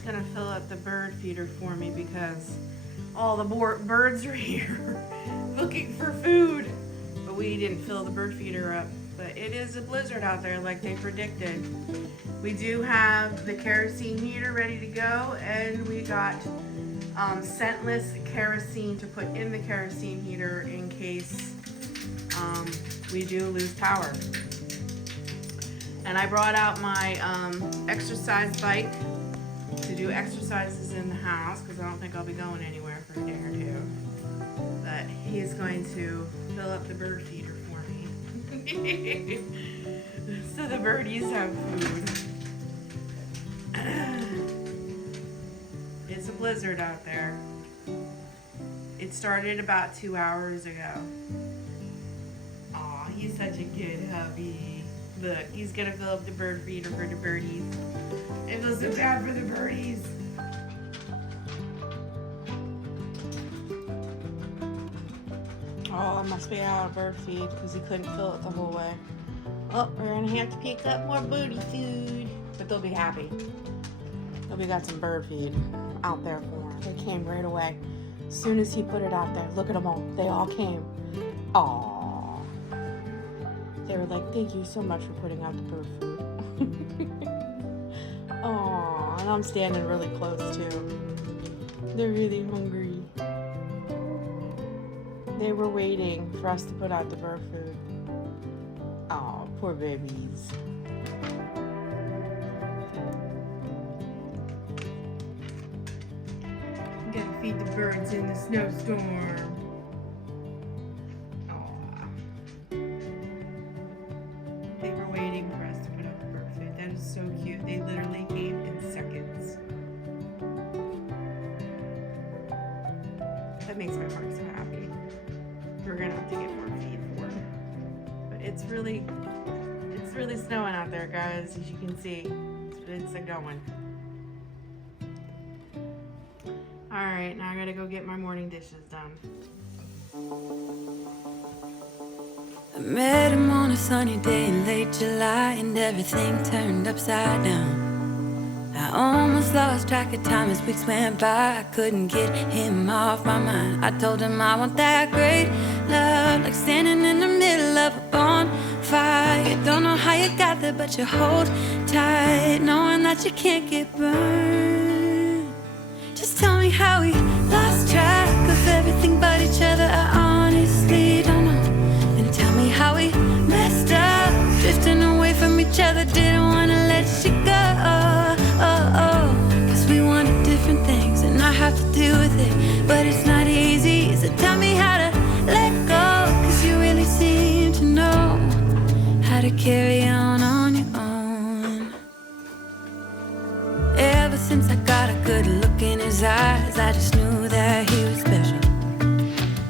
He's gonna fill up the bird feeder for me because all the birds are here looking for food. But we didn't fill the bird feeder up. But it is a blizzard out there like they predicted. We do have the kerosene heater ready to go, and we got scentless kerosene to put in the kerosene heater in case we do lose power. And I brought out my exercise bike to do exercises in the house because I don't think I'll be going anywhere for a day or two. But he's going to fill up the bird feeder for me. So the birdies have food. It's a blizzard out there. It started about 2 hours ago. Aw, he's such a good hubby. Look, he's gonna fill up the bird feeder for the birdies. It feels so bad for the birdies. Oh, it must be out of bird feed because he couldn't fill it the whole way. Oh, we're gonna have to pick up more birdie food. But they'll be happy. We got some bird feed out there for them. They came right away. As soon as he put it out there, look at them all. They all came. Aww. They were like, thank you so much for putting out the bird food. Aww, and I'm standing really close too. They're really hungry. They were waiting for us to put out the bird food. Aw, poor babies. Gotta feed the birds in the snowstorm. Aww. They were waiting for us to put out the bird food. That is so cute. They literally came in seconds. That makes my heart so happy. We're gonna have to get more feed for them. But it's really snowing out there, guys, as you can see. It's going. Alright, now I gotta go get my morning dishes done. I met him on a sunny day in late July, and everything turned upside down. I almost lost track of time as weeks went by. I couldn't get him off my mind. I told him I want that great love, like standing in the middle of a bonfire. You don't know how you got there, but you hold tight, knowing that you can't get burned. Just tell me how we lost track of everything but each other. I honestly don't know. And tell me how we messed up, drifting away from each other. Didn't wanna let you go. Cause we wanted different things, and I have to deal with it, but it's not easy. So tell me how to let go, cause you really seem to know how to carry on your own. Ever since I got a good look in his eyes, I just knew that he was special.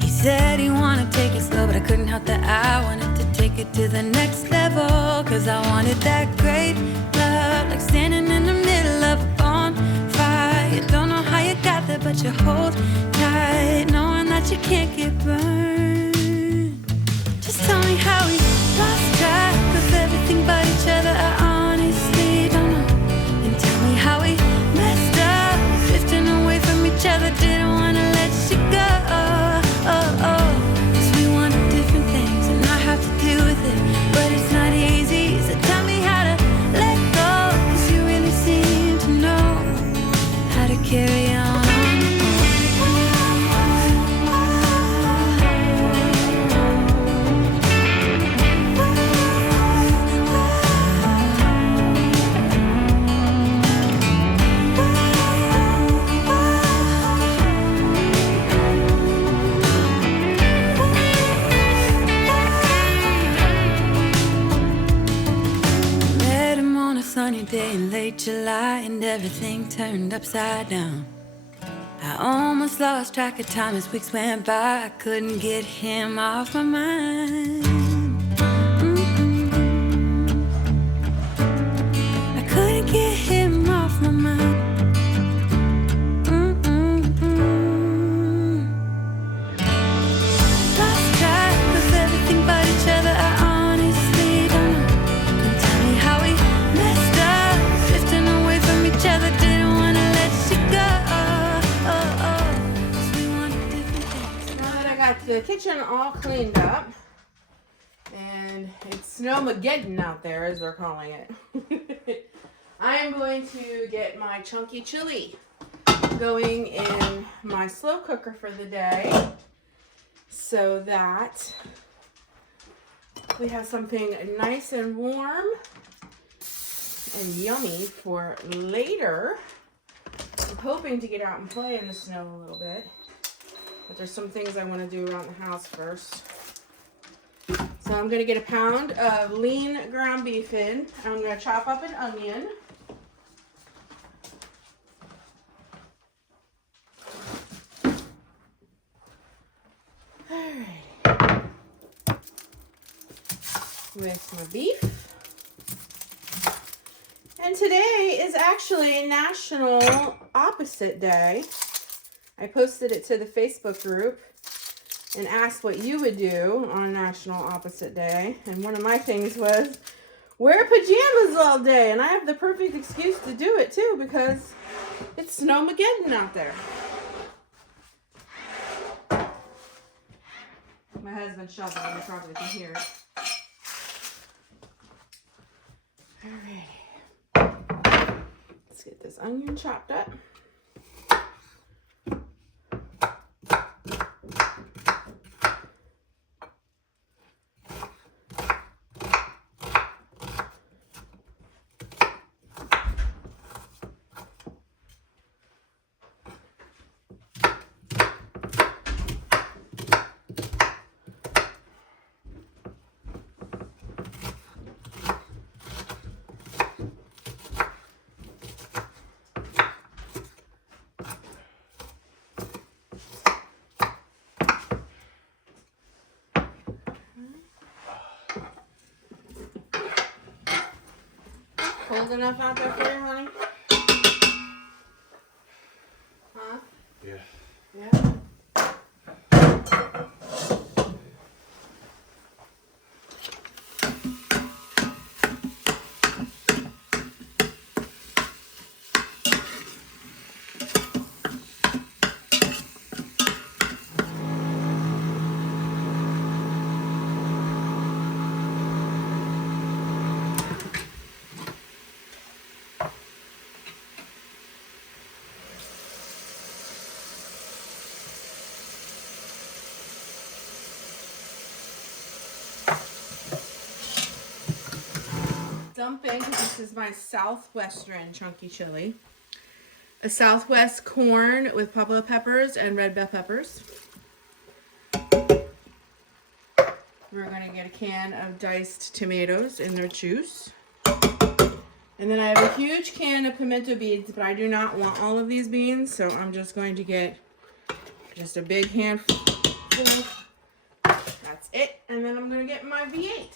He said he wanted to take it slow, but I couldn't help that I wanted to take it to the next level. Cause I wanted that great love, like standing in the middle of a bonfire. You don't know how you got there, but you hold tight, knowing that you can't get burned. Just tell me how we lost track of everything but each other. I honestly don't know. And tell me how we messed up, drifting away from each other. Didn't wanna let you go. Cause we wanted different things, and I have to deal with it, but it's not easy. So tell me how to let go, cause you really seem to know how to carry on. Sunny day in late July, and everything turned upside down. I almost lost track of time as weeks went by. I couldn't get him off my mind. I couldn't get him off my mind. Lost track of everything but each other. I honestly don't know. And tell me how we messed up, drifting away from each other. Didn't wanna let the kitchen all cleaned up. And it's Snowmageddon out there, as they're calling it. I am going to get my chunky chili going in my slow cooker for the day so that we have something nice and warm and yummy for later. I'm hoping to get out and play in the snow a little bit, but there's some things I want to do around the house first. So I'm going to get a pound of lean ground beef in. I'm going to chop up an onion. Alright. With my beef. And today is actually National Opposite Day. I posted it to the Facebook group and asked what you would do on National Opposite Day. And one of my things was wear pajamas all day. And I have the perfect excuse to do it too because it's Snowmageddon out there. My husband's shoveling, you probably can hear it. Alright. Let's get this onion chopped up. Cold enough out there for you, honey? Huh? Yeah. Yeah. Dumping, this is my Southwestern chunky chili. A Southwest corn with Pueblo peppers and red bell peppers. We're going to get a can of diced tomatoes in their juice. And then I have a huge can of pimento beans, but I do not want all of these beans, so I'm just going to get just a big handful. That's it. And then I'm going to get my V8.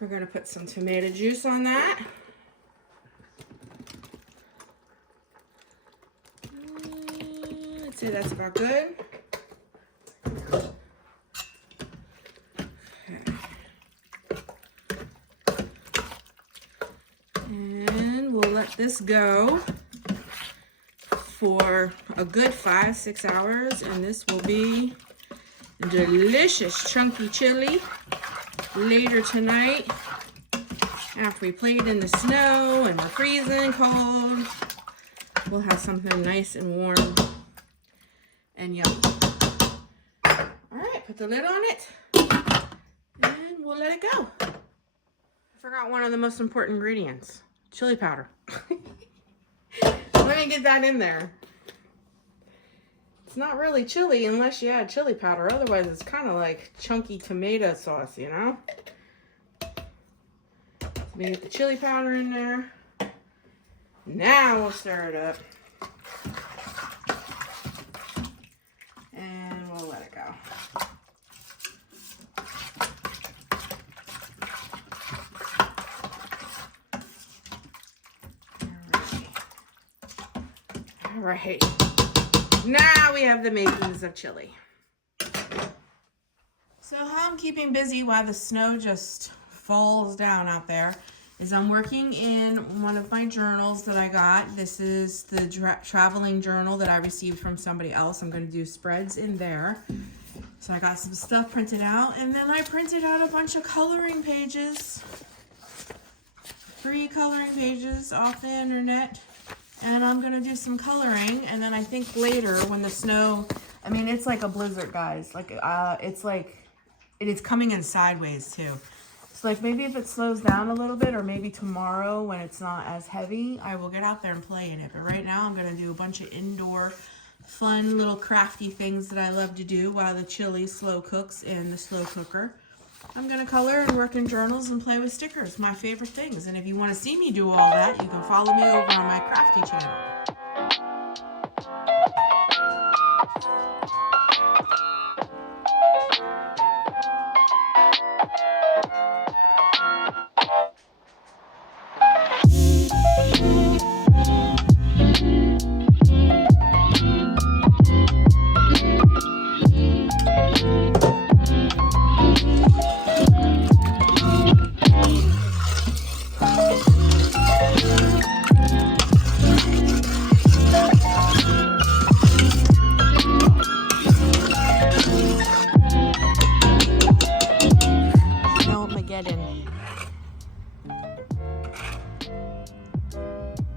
We're going to put some tomato juice on that. I'd say that's about good. Okay. And we'll let this go for a good 5-6 hours, and this will be delicious chunky chili later tonight after we played in the snow and we're freezing cold. We'll have something nice and warm and yum. Alright, put the lid on it and we'll let it go. I forgot one of the most important ingredients, chili powder. Let me get that in there. It's not really chili unless you add chili powder. Otherwise, it's kind of like chunky tomato sauce, you know? Let me get the chili powder in there. Now we'll stir it up. And we'll let it go. All right. Now we have the makings of chili. So how I'm keeping busy while the snow just falls down out there is I'm working in one of my journals that I got. This is the traveling journal that I received from somebody else. I'm going to do spreads in there. So I got some stuff printed out, and then I printed out a bunch of coloring pages. Free coloring pages off the internet. And I'm going to do some coloring, and then I think later when the snow, I mean, it's like a blizzard, guys. Like, it is coming in sideways too. So like maybe if it slows down a little bit, or maybe tomorrow when it's not as heavy, I will get out there and play in it. But right now I'm going to do a bunch of indoor fun little crafty things that I love to do while the chili slow cooks in the slow cooker. I'm going to color and work in journals and play with stickers, my favorite things. And if you want to see me do all that, you can follow me over on my crafty channel.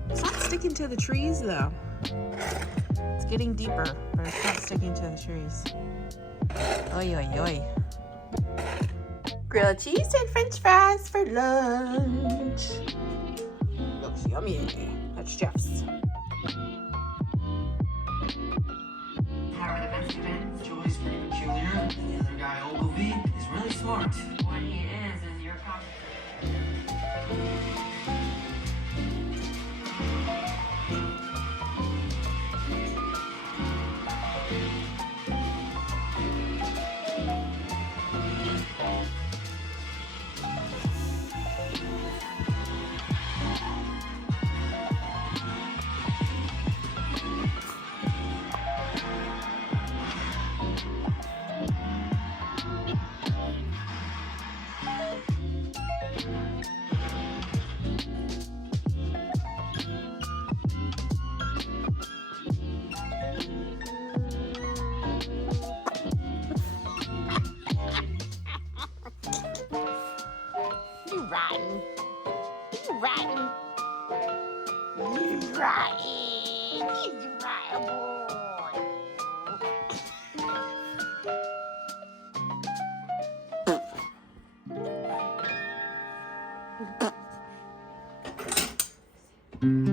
It's not sticking to the trees though. It's getting deeper, but it's not sticking to the trees. Oi, oi, oi. Grilled cheese and french fries for lunch. Looks yummy. That's Jeff's. How are the best events? Joey's pretty peculiar. The other guy, Ogilvy, is really smart. What he is your rotten. You rotten. You rotten. He's rotten boy.